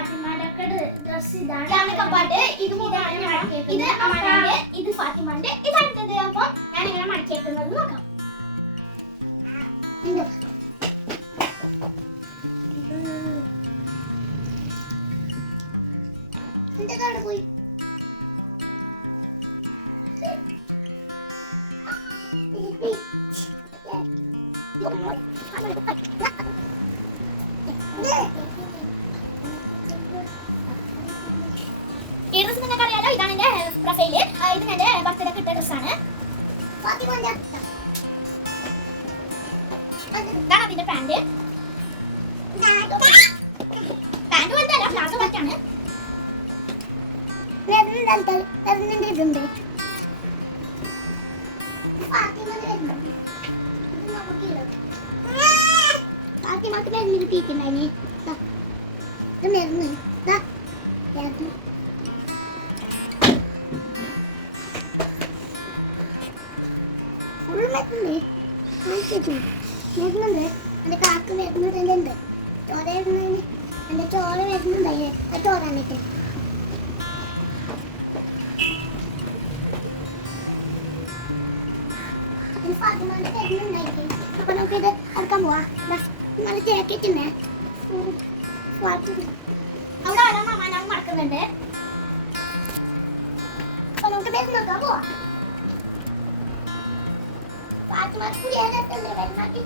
ഫാത്തിമാന്റെ dress ഇതാണ് കപ്പാട്ട്. ഇത് ഇത് അമ്മാന്റെ, ഇത് ഫാത്തിമാന്റെ, ഇത് അടുത്തത്. അപ്പൊ ഞാൻ ഇങ്ങനെ മടക്കിയേക്കുന്നത് നോക്കാം. പോയി ഈ ഡ്രസ് നിങ്ങൾക്ക് അറിയാലോ. ഇതാണ് എന്റെ പ്രൊഫൈല്. ഇത് എന്റെ ബർത്ത്ഡേ കിട്ടിയ ഡ്രസ്സാണ്. ഇതാണ് അതിന്റെ പാന്റ്. പാന്റ് വലുതല്ല, പ്ലാസോ പറ്റാണ്. എന്റെ കാക്ക് വരുന്നുണ്ട്. ചോര വരുന്നതിന് എന്റെ ചോര വരുന്നുണ്ടായി. ചോറാണിട്ട് ഫാത്തിമാന്റെ വരുന്നുണ്ടായി. അപ്പൊ നമുക്ക് ഇത് എടുക്കാൻ പോവാ. നല്ല ജാക്കറ്റിന്നെ അവിടെ ആരോ മാമാനാവും മറക്കുന്നുണ്ട്. അപ്പൊ നമുക്ക് ബസ് നോക്കാൻ പോവാ. ഫാത്തിമാക്ക് പുതിയ രസമല്ലേ വരുന്നാക്കി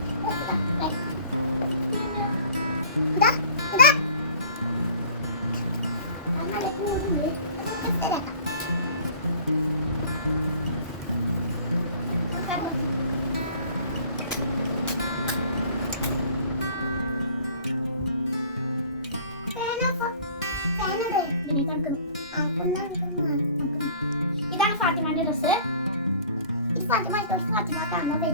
അങ്ങനെ കൂടുന്നത് ഇതാണ് ഫാത്തിമാന്റെ ഡ്രസ്. ഇത് ഫാത്തിമ ഫാത്തിമ കാണുന്നത്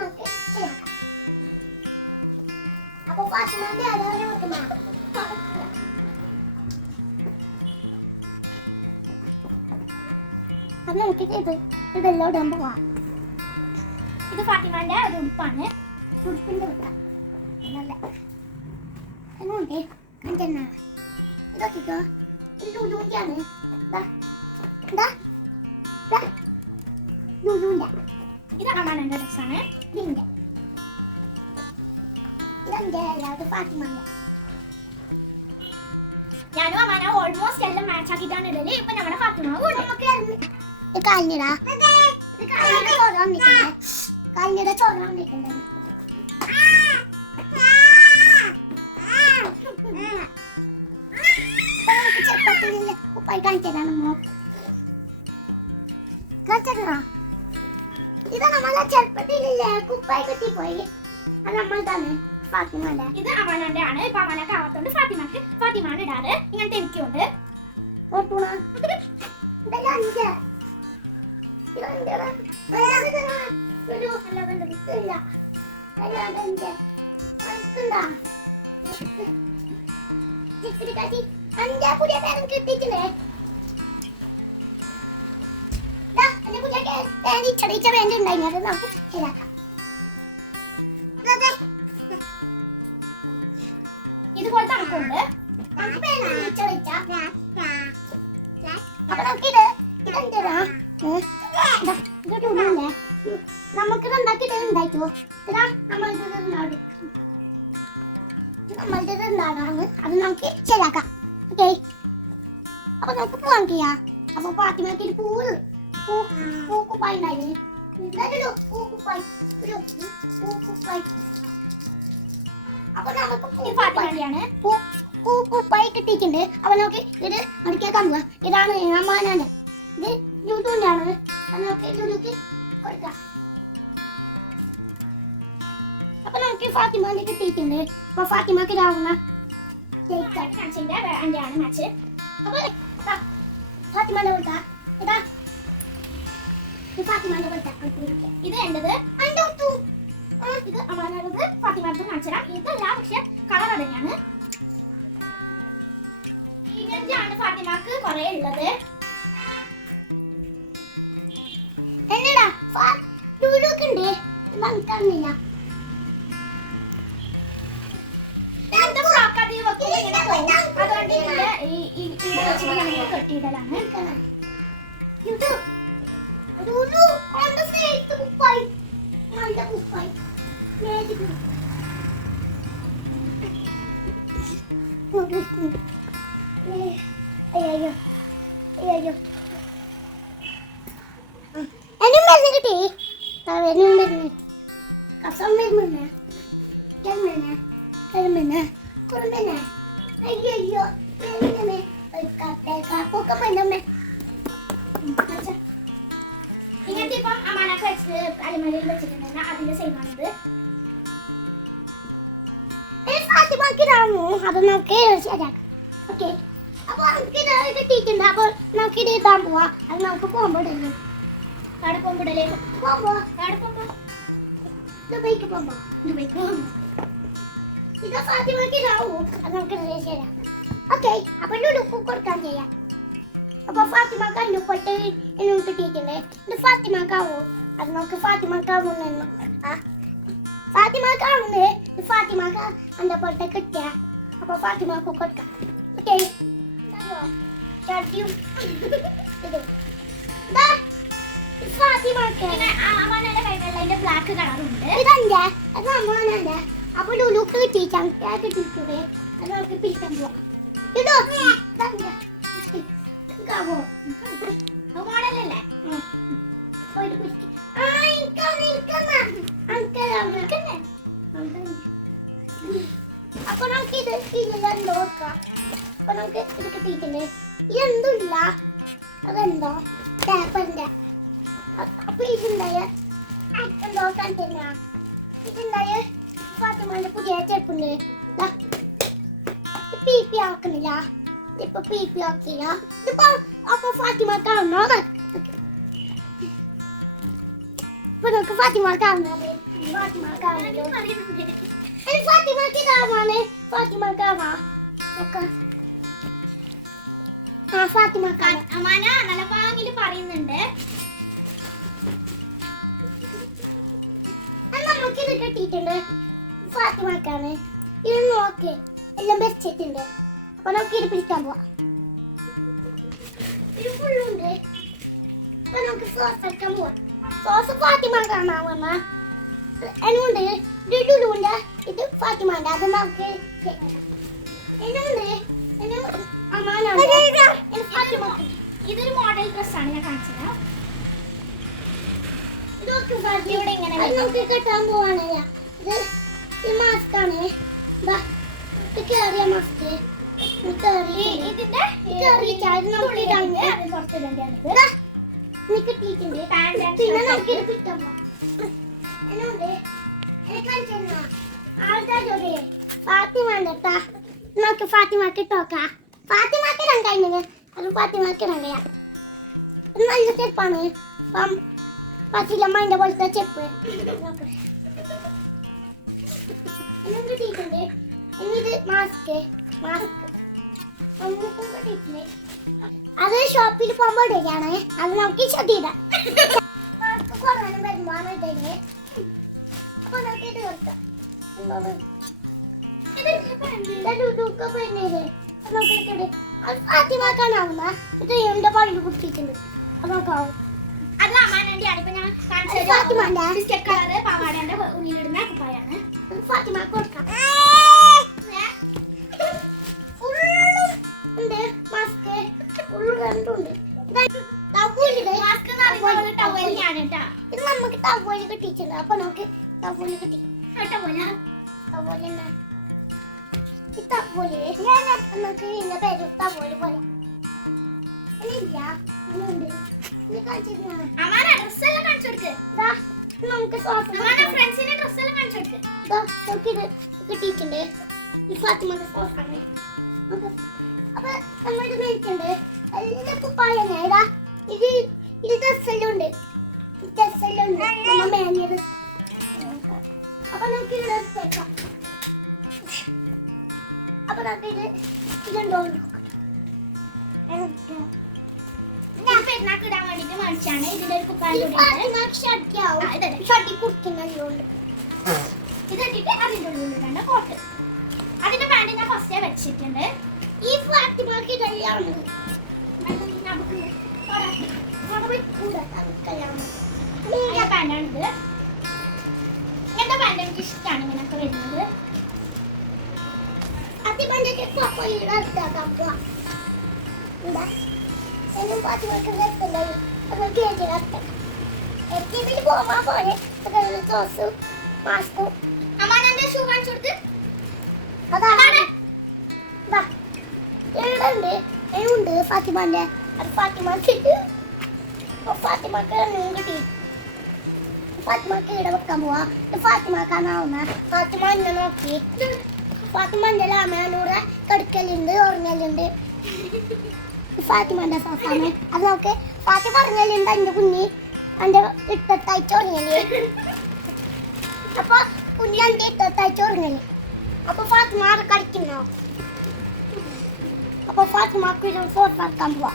നമുക്ക് ശരിയാക്കാം. അപ്പൊ ഫാത്തിമാന്റെ അത് നമുക്ക് ഇതെല്ലാം ഇടാൻ പോവാം. ഇത് ഫാത്തിമാന്റെ ഒരു ഉടുപ്പാണ്. ഉടുപ്പിന്റെ ഉടുപ്പാണ്. നല്ല എങ്ങോട്ടേ കഞ്ചെണ്ണ ഇതൊക്കെയോ ഇത് ലുലുവിൻ്റെയാണ്. ലുലുവിൻ്റെ ഇത് അമ്മാനന്റെ ഡ്രസ്സാണ്. ഇതിൻ്റെ ഇതെൻ്റെ അല്ലാതെ ഫാത്തിമാൻ്റെ. ഞാനും അമ്മാന ഓൾമോസ്റ്റ് എല്ലാം മാച്ച് ആക്കിയിട്ടാണ് ഇടല്. ഇപ്പൊ നമ്മുടെ ഫാത്തിമ കാലിനിടാ കാലിനിടെ ചോര വന്നിട്ടുണ്ട്. ഉപ്പായി കാണിച്ചതാണ്. ഇത് നമ്മളെ ചെറുപ്പത്തിലില്ലേ കുപ്പായി കിട്ടിപ്പോയി. അത് നമ്മൾതാണ് ഫാത്തിമന്റെ. ഇത് അമാനന്റെ ആണ്. ഇപ്പൊ അമാനക്ക് ആവാത്തോണ്ട് ഫാത്തിമാണ് ഇടാറ്. ഇങ്ങനത്തെ എനിക്കുണ്ട്. പുതിയ പേരും കിട്ടിയിട്ടില്ലേ? ചെറിയ വേണ്ടി ഉണ്ടായി. അത് നമുക്ക് ശരിയാക്കാം. ഇതുപോലെ തണുപ്പുണ്ട്. അപ്പൊ നമുക്കിത് ഇതെന്താ ഇതൊക്കെ നമുക്ക് ഉണ്ടാക്കിയിട്ട് ഉണ്ടായിട്ടോ. ഇതാ നമ്മളുടെ ഉണ്ടാകാണ്. അത് നമുക്ക് ശരിയാക്കാം. ഓക്കെ, അപ്പൊ നമുക്ക് പോവാൻ ചെയ്യാം. അപ്പൊ ഫാത്തിമക്ക് പൂക്കുപ്പായി ഉണ്ടായി. അപ്പൊ നമുക്ക് പൂക്കുപ്പായി കിട്ടിയിട്ടുണ്ട്. അപ്പൊ നമുക്ക് ഇത് അടിക്കാൻ പോവാ. ഇതാണ് അമ്മാനാണ്. ഇത് യൂട്യൂബിന്റെ ആണ്. നമുക്ക് യൂട്യൂബ് കൊടുക്കാം. അപ്പൊ നമുക്ക് ഫാത്തിമാന്റെ കിട്ടിയിട്ടുണ്ട്. അപ്പൊ ഫാത്തിമക്ക് ഇതാവുന്ന ആണ് മാച്ച്. അപ്പൊ ഫാത്തിമാന്റെ കൊടുത്ത ഇതാ ഫാത്തിമാന്റെ കൊടുത്ത ഇത് എന്റേത്. ഇത് അമ്മാനത് ഫാത്തിമാന്റെ കാണിച്ചുതരാം. ഇതെല്ലാം പക്ഷെ കളർ തന്നെയാണ്. ഇങ്ങനെയാണ് ഫാത്തിമാക്ക് കുറെ ഉള്ളത്. എന്നടാ ലുലുക്ക് ഉണ്ട്. നമുക്കറിയില്ല. അയ്യോ അയ്യോ എന്നും മരുന്ന് കിട്ടി തവേനും മരുന്ന് കസം മരുന്ന് ചെമ്മരുന്ന് കരിമരുന്ന് കുറുമരുന്ന് അയ്യോ മരുന്ന് കാക്കൊക്കെ മരുന്നമ്മേ ഇങ്ങനത്തെ ഇപ്പം അമ്മാനൊക്കെ വെച്ച് അലമലയിൽ വെച്ചിട്ടുണ്ടെങ്കിൽ അതിന്റെ സെയിമാണിത് അത് നമുക്ക് ശരിയാക്കാം ഓക്കെ അപ്പൊ നമുക്ക് കിട്ടിയിട്ടുണ്ട് അപ്പൊ നമുക്ക് ഇത് ഇടാൻ പോവാ അത് നമുക്ക് പോകുമ്പോഴല്ലേ അവിടെ പോകുമ്പോഴല്ലേ പോകുമ്പോ അവിടെ പോകുമ്പോ ദുബൈക്ക് പോകുമ്പോ ദുബൈക്ക് പോകുമ്പോ ഇത് ഫാത്തിമക്ക് ഇടാവൂ അത് നമുക്ക് ശരിയാക്കാം ഓക്കെ അപ്പൊ ലുലുക്ക് കൊടുക്കാൻ ചെയ്യാം അപ്പൊ ഫാത്തിമക്ക് അല്ലുപൊട്ട് എന്നും കിട്ടിയിട്ടില്ലേ ഇത് ഫാത്തിമക്കാവൂ അത് നമുക്ക് ഫാത്തിമക്കാവുന്നു ആ ഫാത്തിമക്കാവുന്നത് ഫാത്തിമക്ക് അന്റെ പൊട്ട് കിട്ടിയ അപ്പൊ ഫാത്തിമക്ക് കൊടുക്കാം ഓക്കെ ബ്ലാക്ക് കളറുണ്ട് ഇതെന്റെ അത് അമ്മാനെ അപ്പൊ ലുലുക്ക് കിട്ടിയിട്ടേ അത് നമുക്ക് പിടിക്കാൻ പോവാം ഇതോ മോഡലല്ലേ അപ്പൊ നമുക്ക് ഇത് ഇതിലെന്തോ നോക്കാം അപ്പൊ നമുക്ക് ഇത് കിട്ടിയിട്ടില്ലേ ഇതെന്തില്ല അതെന്തോ പേപ്പറിന്റെ അപ്പൊ ഇതുണ്ടായ എന്തോ കണ്ടില്ല ഇതുണ്ടായ ഫാത്തിമാന്റെ പുതിയ ചെരുപ്പുണ്ട് പി പി ആക്കുന്നില്ല ഇതിപ്പോ പി പി ആക്കില്ല ഇതിപ്പോ അപ്പൊ ഫാത്തിമ കാണണോ ഇപ്പൊ നമുക്ക് ഫാത്തിമ കാണുന്നത് ഫാത്തിമ കാണുന്നത് ഫാത്തിമക്ക് കാണാണ് ഫാത്തിമ കാണാ ആ ഫാത്തിമ അമാന നല്ല പാങ്ങില് പറയുന്നുണ്ട് നമുക്ക് ഇത് കിട്ടിയിട്ടുണ്ട് ഫാത്തിമക്കാണ് ഇത് നോക്ക് എല്ലാം വെച്ചിട്ടുണ്ട് അപ്പൊ നമുക്ക് ഇത് പിടിക്കാൻ പോവാം ഇത് ഫുള്ളുണ്ട് അപ്പൊ നമുക്ക് സോസ് വെക്കാൻ പോവാം സോസ് ഫാത്തിമ കാണാൻ എന്നുണ്ട് ലുലുണ്ട് ഇത് ഫാത്തിമന്റെ അത് നമുക്ക് ഇതൊരു മോഡൽ ഡ്രസ്സാണ് ഞാൻ കാണിച്ചത് ഇവിടെ ഇങ്ങനെ നമുക്ക് കെട്ടാൻ പോവാണല്ല ഇത് ഈ മാസ്ക് ആണ് കേറിയ മാസ്ക് കിട്ടിയിട്ടുണ്ട് പിന്നെ നമുക്ക് ഇത് കിട്ടാൻ പോവാം ഫാത്തിമ നമുക്ക് ഫാത്തിമക്ക് ഇട്ടോക്കാം ഫാത്തിമക്ക് രണ്ടായിരുന്നു അത് ഫാത്തിമക്ക് രണ്ടയാ നല്ല ചെപ്പാണ് പത്തിലമ്മന്റെ പോലത്തെ ചെപ്പ് കിട്ടിയിട്ടുണ്ട് ഇത് മാസ്ക് മാസ്ക് അത് ഷോപ്പിൽ പോകുമ്പോൾ ഇടുകയാണ് അത് നമുക്ക് ശ്രദ്ധിക്കാം മാസ്ക് കുറവാനും വരുമാനം ഇടേ അപ്പൊ നമുക്ക് ഇത് കൊടുക്കാം ഫാത്തിമാക്കാനാവുന്ന ഇത് എന്റെ പള്ളി കുട്ടിയിട്ടുണ്ട് അത് നോക്കാവും അത് അമ്മാനന്റെയാണ് ഇപ്പൊ ഞാൻ ഫാത്തിമാന്റെ ബിസ്ക്കറ്റ് കളറ് പാവാടേന്റെ ഉള്ളിലിടുന്ന കുപ്പായാണ് ഫാത്തിമ കൊടുക്കാം ഉണ്ട് മാസ്ക് ഫുള്ള് രണ്ടുണ്ട് ഇത് നമുക്ക് ടവല് കിട്ടിയിട്ടുണ്ട് അപ്പൊ നമുക്ക് ടവല് കിട്ടി ടവല് നമുക്ക് ഇന്ന പേര് ടവല് പോലെ നമുക്ക് കിട്ടിയിട്ടുണ്ട് ഈ ഫാത്തിമയുടെ സോസാണ് അപ്പൊ നമ്മളിത് മേടിച്ചിട്ടുണ്ട് എല്ലാ കുപ്പായാണ് ഇതാ ഇത് ഇത് ഡ്രസ്സെല്ലാം ഉണ്ട് ഡ്രസ്സെല്ലാം ഉണ്ട് നമ്മ മേഞ്ഞത് അപ്പൊ നമുക്ക് ഇത് ഡ്രസ് വെക്കാം അപ്പൊ നമുക്ക് ഇത് ഇതുണ്ടോ പെരുന്നാക്ക് ഇടാൻ വേണ്ടിട്ട് മേടിച്ചാണ് ഇതിന്റെ ഒരു കുപ്പായം ഷട്ടി കുടിക്കുന്നുണ്ട് ഇതിട്ടിട്ട് അതിന്റെ ഉള്ളിൽ കോട്ട് അതിന്റെ പാന്റ് ഞാൻ ഫസ്റ്റേ വെച്ചിട്ടുണ്ട് ഈ ഫാത്തിമക്ക് കല്യാണം പാന്റാണിത് ഇങ്ങനത്തെ പാന്റ് എനിക്ക് ഇഷ്ടമാണ് ഇങ്ങനൊക്കെ വരുന്നത് അത് ഫാത്തിമന്റെ പപ്പ ഇടാക്കാൻ പോവാ എന്താ എന്നും ഫാത്തിമക്ക് രസമുണ്ടായി അപ്പോൾ കേട്ടിടാത്ത എത്തിയിൽ പോവാ പോലെ സോസ് മാസ്ക് അമ്മാനന്റെ ഷൂ കാണിച്ചു കൊടുത്ത് അതാണ് വാ എഴുതുണ്ട് എഴുണ്ട് ഫാത്തിമന്റെ അത് ഫാത്തിമക്ക് ഫാത്തിമക്ക് കിട്ടി ഫാത്തിമക്ക് ഇവിടെ വെക്കാൻ പോവാ ഫാത്തിമക്കാന്നാവുന്ന ഫാത്തിമ എന്നെ നോക്കി ഫാത്തിമന്റെ ലാമനൂടെ കടുക്കലുണ്ട് ഉറങ്ങലുണ്ട് ഫാത്തിമന്റെ സോസാണ് അത് നോക്ക് ഫാത്തിമ ഉറങ്ങലുണ്ട് എൻ്റെ കുഞ്ഞി എൻ്റെ ഇട്ടത്തായിട്ട് ഉറങ്ങല് അപ്പൊ കുഞ്ഞി എൻ്റെ ഇട്ടത്തായിട്ട് ഉറങ്ങല് അപ്പൊ ഫാത്തിമ ആരെ കളിക്കുന്നോ അപ്പൊ ഫാത്തിമക്ക് സോസ് വറക്കാൻ പോവാ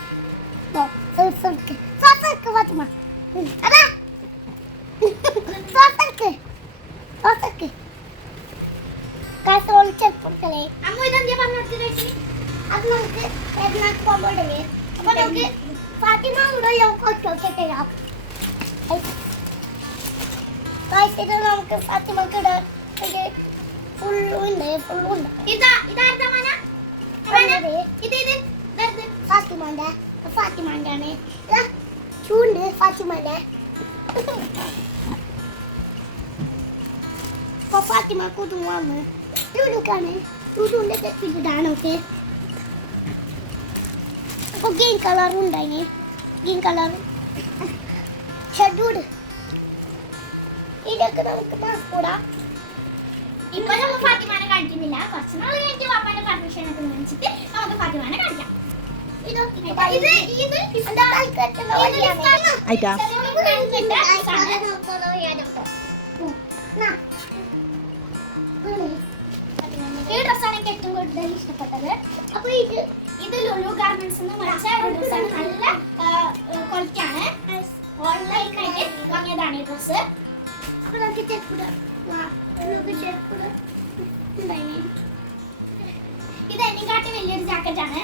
സോസ് ഫാത്തിമ അതാ സോസ് കാസോൾ ചെറുപ്പുറത്തല്ലേ അമ്മ ഇതെന്താ പറഞ്ഞു അത് നമുക്ക് പെരുന്നാൾക്ക് പോകുമ്പോഴല്ലേ അപ്പൊ നമുക്ക് ഫാത്തിമ ഉണ്ടല്ലോ ഒറ്റ ഇത് നമുക്ക് ഫാത്തിമക്ക് ഇടാൻ ഫുള്ളുണ്ട് ഫാത്തിമാന്റെ ആണ് ചൂണ്ട് ഫാത്തിമാന്റെ ഫാത്തിമ കുതുവാണ് ലുലുക്കാണ് ലുലുവിന്റെ തെറ്റിട്ടാണ് ഓക്കെ അപ്പോൾ ഗ്രീൻ കളറും ഉണ്ടായിന് ഗ്രീൻ കളർ ഷെഡ്യൂഡ് ഇതൊക്കെ നമുക്ക് മാസ്കൂടാ ഇപ്പൊ നമ്മൾ ഫാത്തിമാനെ കാണിക്കുന്നില്ല കുറച്ച് നാൾ കഴിഞ്ഞിട്ട് പാപ്പാന്റെ പെർമിഷൻ ഒക്കെ മേടിച്ചിട്ട് നമുക്ക് ഫാത്തിമാനെ കാണിക്കാം ഈ ഡ്രസ്സാണ് എനിക്ക് ഏറ്റവും കൂടുതൽ ഇഷ്ടപ്പെട്ടത് അപ്പൊ ഇത് ലുലു ഗാർമെന്റ്സ് എന്ന് മേടിച്ച ഒരു ഡ്രസ്സാണ് നല്ല ക്വാളിറ്റിയാണ് ഓൺലൈനായിട്ട് വാങ്ങിയതാണ് ഈ ഡ്രസ്സ് അപ്പൊ നമുക്ക് ഇത് എന്നെക്കാട്ടി വലിയൊരു ജാക്കറ്റാണ്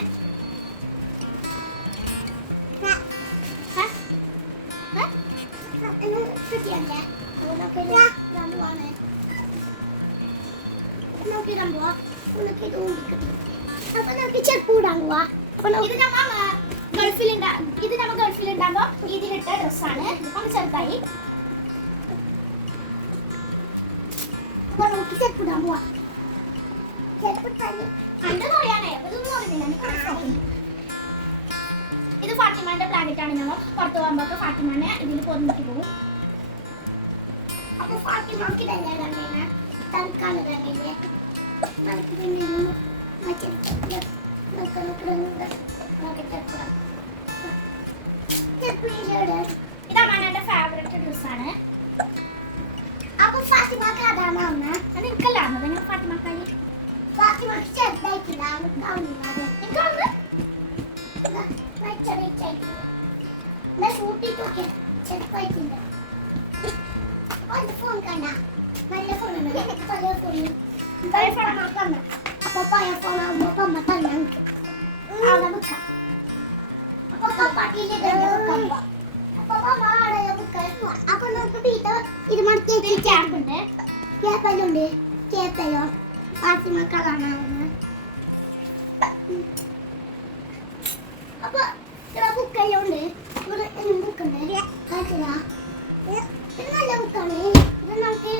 ഇത് നമ്മ ഗൾഫിലുണ്ടാകുമ്പോ ഇതിലിട്ട ഡ്രസ്സാണ് നമ്മൾ ചെറുതായി ഇത് ഫാത്തിമാന്റെ ബ്ലാങ്കറ്റ് ആണ് നമ്മൾ പുറത്തു പോകുമ്പോ ഫാത്തിമാനെ ഇതിൽ പൊന്നിട്ട് പോകും അപ്പൊ ഫാത്തിമാക്ക് തന്നെ തൽക്കാലം ഇതാണ് എന്റെ ഫേവറേറ്റ് ഡ്രസ്സാണ് അപ്പൊ ഫാത്തിമാക്ക് അതാണ് അത് എനിക്കല്ലാന്ന് നിങ്ങൾ ഫാത്തിമാക്കായി ഫാത്തിമാക്ക് ചെറുതായിട്ടില്ല ഷൂട്ടിട്ടൊക്കെ ചെറുപ്പായിട്ടുണ്ട് ഫോൺ കണ്ട നല്ല ഫോണാണ് പഴയ ഫോൺ അപ്പൊ പഴയ ഫോൺ ആകുമ്പോ അമ്മ തന്നെ അവിടെ വെക്കാം അപ്പൊ പാട്ടിയിലേക്ക് അപ്പൊ നമുക്ക് ഇത് മടക്കി ക്യാപ്പുണ്ട് ക്യാപ്പല്ലുണ്ട് ക്യാപ്പല്ലോ ഫാത്തിമക്ക കാണാവുന്ന അപ്പൊ ഇവിടെ ബുക്കെല്ലാം ഉണ്ട് ഇവിടെ ബുക്കുണ്ട് നല്ല ബുക്കാണ് ഇത് നമുക്ക്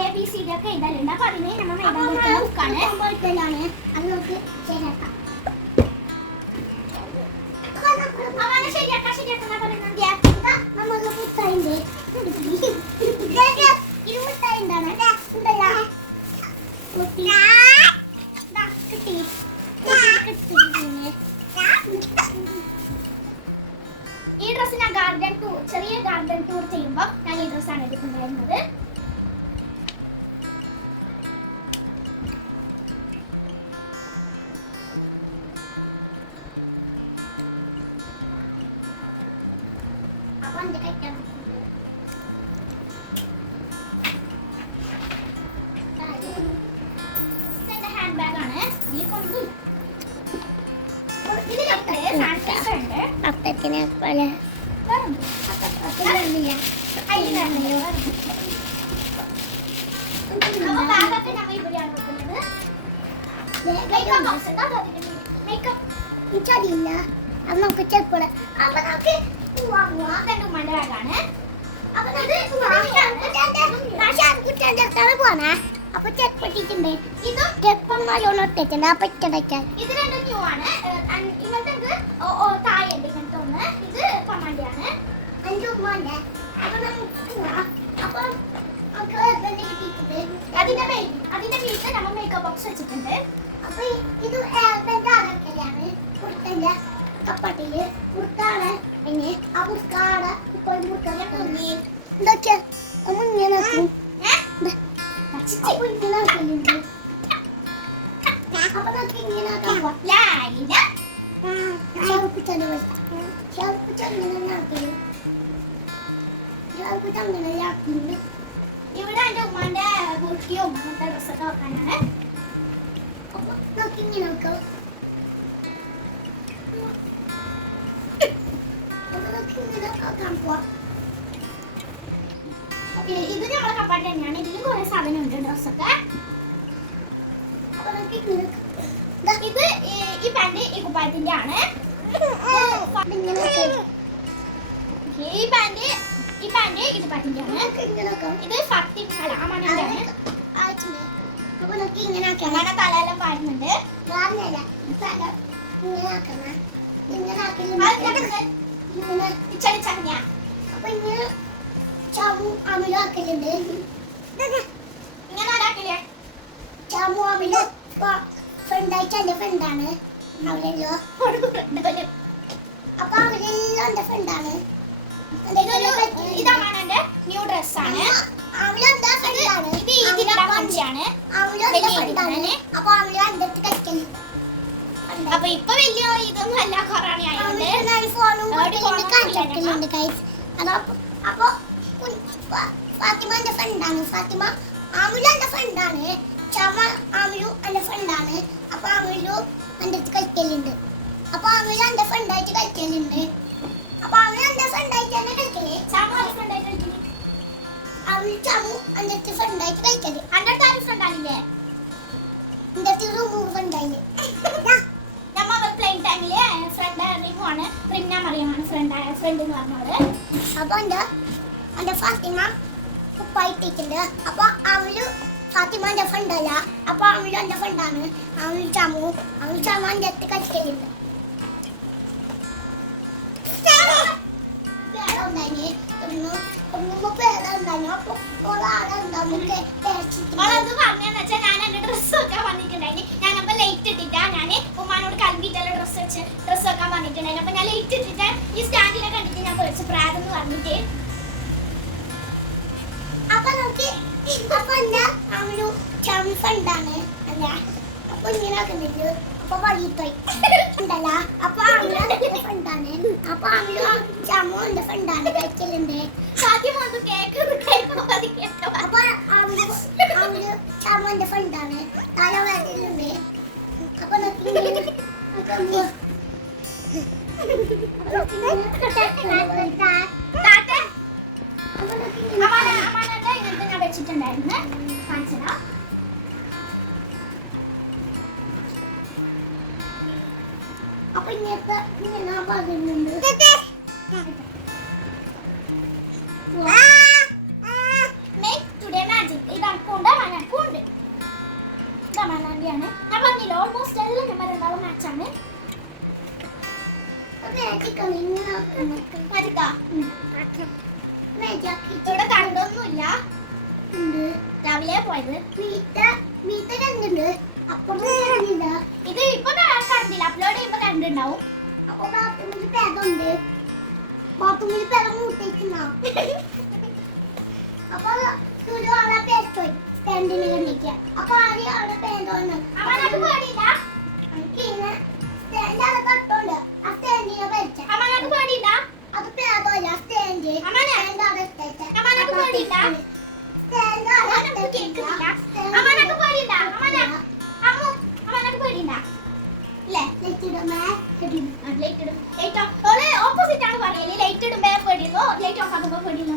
ABCD ഒക്കെ എഴുതാറുണ്ട് അപ്പൊ അതിന് നമ്മൾ ബുക്കാണ് അത് നമുക്ക് ശരിയാക്കാം ഈ ഡ്രസ് ഞാൻ ചെറിയ ഗാർഡൻ ടൂർ ചെയ്യുമ്പോൾ ഞാൻ ഈ ഡ്രസ്സാണ് എടുക്കുന്നുണ്ടായിരുന്നത് ഹാൻഡ് ബാഗ് ആണ് ഇതിൽ കൊണ്ടു അപ്പത്തിന് പോലെ ബാഗൊക്കെ ഞങ്ങൾ ഇവിടെയാണ് വെക്കുന്നത് എനിക്കറിയില്ല. അത് നമുക്ക് ചെറുപ്പം അപ്പൊ നമുക്ക് ഉമ്മാന്റെ ബാഗാണ്. അപ്പൊ കുട്ടിയുടെ അടുത്താണ് പോണേ. അപ്പൊ ചെറുപ്പിട്ടുണ്ട്. ഇത് ചെറുപ്പം നല്ലോണം ഒട്ടിട്ടുണ്ട്. അപ്പൊ ഇട്ടടയ്ക്കാൻ ഇത് രണ്ടും ന്യൂ ആണ്. ഇങ്ങനത്തെ താഴെ ഉണ്ട് ഇങ്ങനത്തെ ഒന്ന്. ഇത് പമ്മാണ്ടിയാണ്, എൻ്റെ ഉമ്മാന്റെ. അപ്പൊ അപ്പൊ അതിന്റെ വീട്ടിൽ നമ്മൾ മേക്കപ്പ് ബോക്സ് വെച്ചിട്ടുണ്ട്. അപ്പൊ ഇത് ആരൊക്കെയാണ് കുർത്തന്റെ കപ്പട്ടില് കുർത്താണ്. പിന്നെ ആ കുർക്കാട് ഇപ്പോൾ എന്തൊക്കെയാ ഇങ്ങനെ ഇവിടെ എന്റെ ഉമ്മാന്റെ കുട്ടിയും അങ്ങനത്തെ ഡ്രസ്സൊക്കെ വെക്കാനാണ്. അപ്പൊ നോക്കി ഇങ്ങനെ നോക്കാം. ഇത് നമ്മളെ കപ്പാട്ട് തന്നെയാണ്. ഇതിലും കുറെ സാധനം ഉണ്ട് ഡ്രസ്സൊക്കെ. ഇത് ഈ പാന്റ് ഈ കുപ്പായത്തിന്റെ ആണ്. ഈ പാന്റ് ഇത് പാറ്റിന്റെ ആണ്. ഇത് ഫത്തിമല അമ്മന്റെ ആണ്. അപ്പൊ നോക്കി ഇങ്ങനെ അങ്ങനെ തലയെല്ലാം പാടുന്നുണ്ട്. അപ്പൊ ഇങ്ങനെ ചാമു അമില ആക്കലുണ്ട്. ഇങ്ങനെ ആരാക്കില്ലേ ചാമു അമില ഫ്രണ്ടായിട്ട് എന്റെ ഫ്രണ്ടാണ് അവരെല്ലോ. അപ്പൊ അവരെല്ലാം എന്റെ ഫ്രണ്ടാണ്. ഇതാണ് എന്റെ ന്യൂ ഡ്രസ് ആണ്. ഇത് ഇതിന്റെ പഞ്ചാണ്. അപ്പൊ അവര് എന്റെ അടുത്ത് കഴിക്കല്. അപ്പൊ ഇപ്പൊ വലിയ ഇതൊന്നും അല്ല, കൊറോണ അപ്പൊ ഫാത്തിമ എന്റെ ഫ്രണ്ടാണ്. ഫാത്തിമ ആമിലു എന്റെ ഫ്രണ്ടാണ്. ചമ ആമിലു എന്റെ ഫ്രണ്ടാണ്. അപ്പൊ ആമിലു എന്റെ അടുത്ത് കഴിക്കലുണ്ട്. അപ്പൊ ആമിലു എന്റെ ഫ്രണ്ടായിട്ട് കഴിക്കലുണ്ട്. അപ്പൊ ആമിലു എന്റെ ഫ്രണ്ടായിട്ട് തന്നെ കഴിക്കല്. ചമ ഫ്രണ്ടായിട്ട് കഴിക്കല്. ആമിലു ചമു എന്റെ അടുത്ത് ഫ്രണ്ടായിട്ട് കഴിക്കല്. എന്റെ അടുത്ത് ആരും ഫ്രണ്ടാണില്ലേ? എന്റെ അടുത്ത് റൂമ് ഫ്രണ്ടായില്ലേ? പ്ലെയിൻ ടൈമില് ഫ്രണ്ട് റിമുവാണ്. റിംന മറിയമാണ് ഫ്രണ്ട് എന്ന് പറഞ്ഞത്. അപ്പൊ എന്റെ ഫാത്തിമ ഉപ്പായിട്ടിട്ടുണ്ട്. അപ്പൊ അവള് ഫാത്തിമ എന്റെ ഫ്രണ്ടല്ല. അപ്പൊ അവള് എന്റെ ഫ്രണ്ടാണ്. അവള് ചമു എന്റെ അടുത്ത് കഴിക്കലുണ്ട്. ഞാനപ്പോ ലൈറ്റ് ഇട്ടിട്ടാ ഞാൻ ഉമ്മാനോട് കൽവിട്ടുള്ള ഡ്രസ് വെക്കാൻ പറഞ്ഞിട്ടുണ്ടായിരുന്നു. അപ്പൊ ഞാൻ ലൈറ്റ് ഇട്ടിട്ട് ഈ സ്റ്റാൻഡിനെ കണ്ടിട്ട് ഞാൻ പേടിച്ചു പ്രാതെന്ന് പറഞ്ഞിട്ട്. അപ്പൊ നോക്കി അപ്പൊ എന്താ അവളു ചംഫണ്ടാണ് അല്ല. അപ്പൊ ഇങ്ങനെ ആക്കുന്നുണ്ട്. അപ്പൊ വഴിപ്പോയി ഉണ്ടല്ല. അപ്പൊ അവള് ഫ്രണ്ടാണ്. അപ്പൊ അവള് ചമു എന്റെ ഫ്രണ്ടാണ് കഴിക്കലുണ്ട്. അപ്പൊ അവള് ചമു എന്റെ ഫ്രണ്ടാണ്. തല വരലുണ്ട്. അപ്പൊ ഇങ്ങനത്തെ ഞാൻ വെച്ചിട്ടുണ്ടായിരുന്നു. കാണിച്ചതാ. അപ്പൊ ഇങ്ങനത്തെ ഇങ്ങനെ പറയുന്നുണ്ട്. ാണ് ഞാൻ പറഞ്ഞില്ല. ഓൾമോസ്റ്റ് എല്ലാം നമ്മൾ രണ്ടാളും മാച്ചാണ്. ഇവിടെ കണ്ടൊന്നുമില്ല. രാവിലെ പോയത് ഇത് ഇപ്പൊ കണ്ടില്ല. അപ്ലോഡ് ചെയ്യുമ്പോ കണ്ടുണ്ടാവും. അപ്പൊ ബാത്റൂമിൽ പേരുണ്ട്. ബാത്റൂമിൽ പേര് മൂട്ടിട്ടുണ്ടാവും. അപ്പൊ പേരുപോയി സ്റ്റാൻഡിന് കണ്ടിരിക്കുക. അപ്പൊ ആദ്യം അവിടെ പേരുണ്ട്. തൊട്ടുണ്ട് ആ സ്റ്റാൻഡിനെ പരിച്ച അത് പേരല്ല. സ്റ്റാൻഡ് ഓപ്പോസിറ്റ് ആണ് പറയല്. ലൈറ്റ് ഇടുമ്പോ പേടിയുന്നു, ലൈറ്റ് ഓഫ് ആക്കുമ്പോ പേടിയില്ല.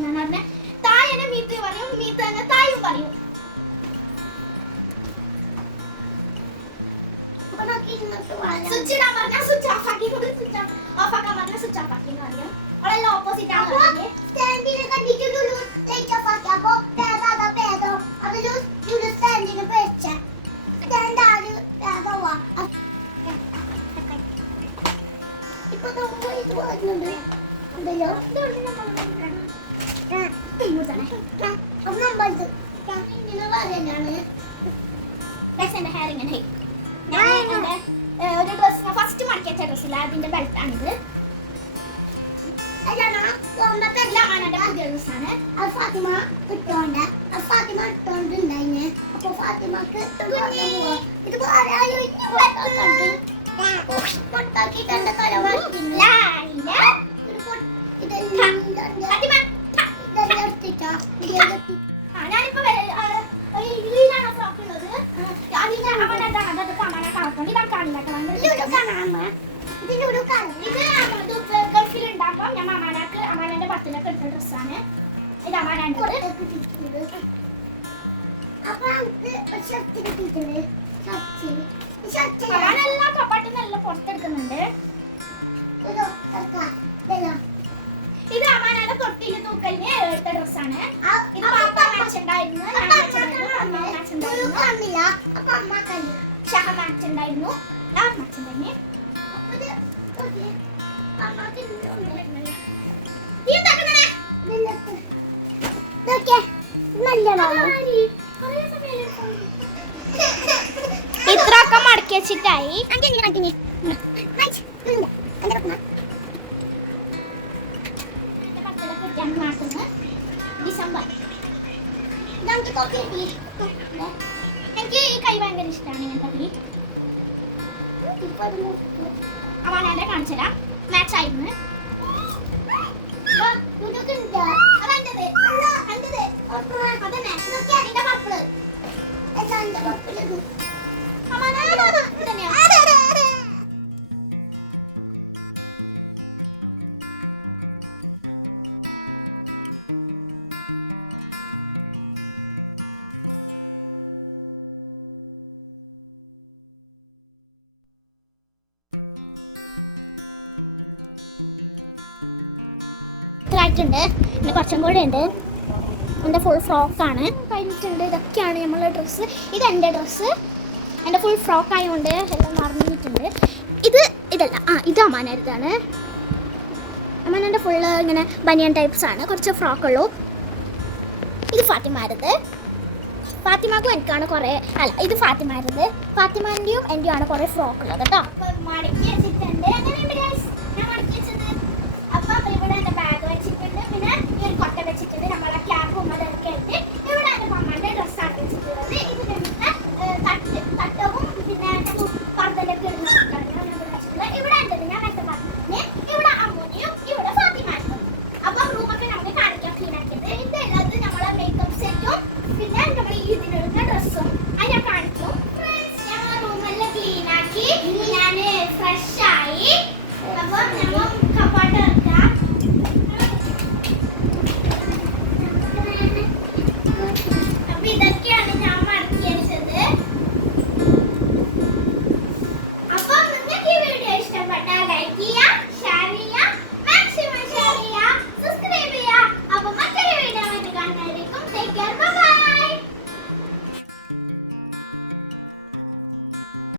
ഡ്രസ്സാണ്. ഇത് അമ്മാനാണ്ടത്. അപ്പൊ നമുക്ക് ഷർട്ട് കിട്ടിയിട്ടുണ്ട്. അമ്മാനെല്ലാം കപ്പാട്ടിൽ നല്ല പുറത്തെടുക്കുന്നുണ്ട്. ഇത് അമ്മാനാന്റെ തൊട്ടിയിൽ തൂക്കലിന് എടുത്ത ഡ്രസ്സാണ്. ഇത് പാപ്പ മാച്ച് ഉണ്ടായിരുന്നു, ഞാൻ മാച്ച് ഉണ്ടായിരുന്നു, അമ്മ മാച്ച് ഉണ്ടായിരുന്നു, ഷഹ മാച്ച് ഉണ്ടായിരുന്നു, ഞാൻ മാച്ച് ഉണ്ടായിരുന്നു. ഇത്രയൊക്കെ മടക്കി വെച്ചിട്ടായി. ഡിസംബർ. എനിക്ക് ഈ കൈ ഭയങ്കര ഇഷ്ടമാണ്. ഇങ്ങനത്തെ കൈ അവനെ കാണിച്ചു തരാം. മാച്ച് ആയിരുന്നു. ായിട്ടുണ്ട്. പിന്നെ കുറച്ചും കൂടെ ഉണ്ട്. എൻ്റെ ഫുൾ ഫ്രോക്കാണ് കഴിഞ്ഞിട്ടുണ്ട്. ഇതൊക്കെയാണ് നമ്മളെ ഡ്രസ്സ്. ഇതെൻ്റെ ഡ്രസ്സ്. എൻ്റെ ഫുൾ ഫ്രോക്ക് ആയതുകൊണ്ട് എല്ലാം മറന്നിട്ടുണ്ട്. ഇതല്ല, ഇത് അമ്മാനരുതാണ്. അമ്മാനൻ്റെ ഫുള്ള് ഇങ്ങനെ ബനിയൻ ടൈപ്സ് ആണ്. കുറച്ച് ഫ്രോക്കുള്ളൂ. ഇത് ഫാത്തിമാരത്. ഫാത്തിമാക്കും എനിക്കാണ് കുറേ, അല്ല ഇത് ഫാത്തിമാരത്. ഫാത്തിമാൻ്റെയും എൻ്റെയും ആണ് കുറേ ഫ്രോക്ക് ഉള്ളത് കേട്ടോ. മടക്കി വെച്ചിട്ടുണ്ട്. അങ്ങനെയുണ്ട് ഞാൻ മടക്കി വെച്ചത്. അപ്പം ഇവിടെ എൻ്റെ ബാഗ് വെച്ചിട്ടുണ്ട്. പിന്നെ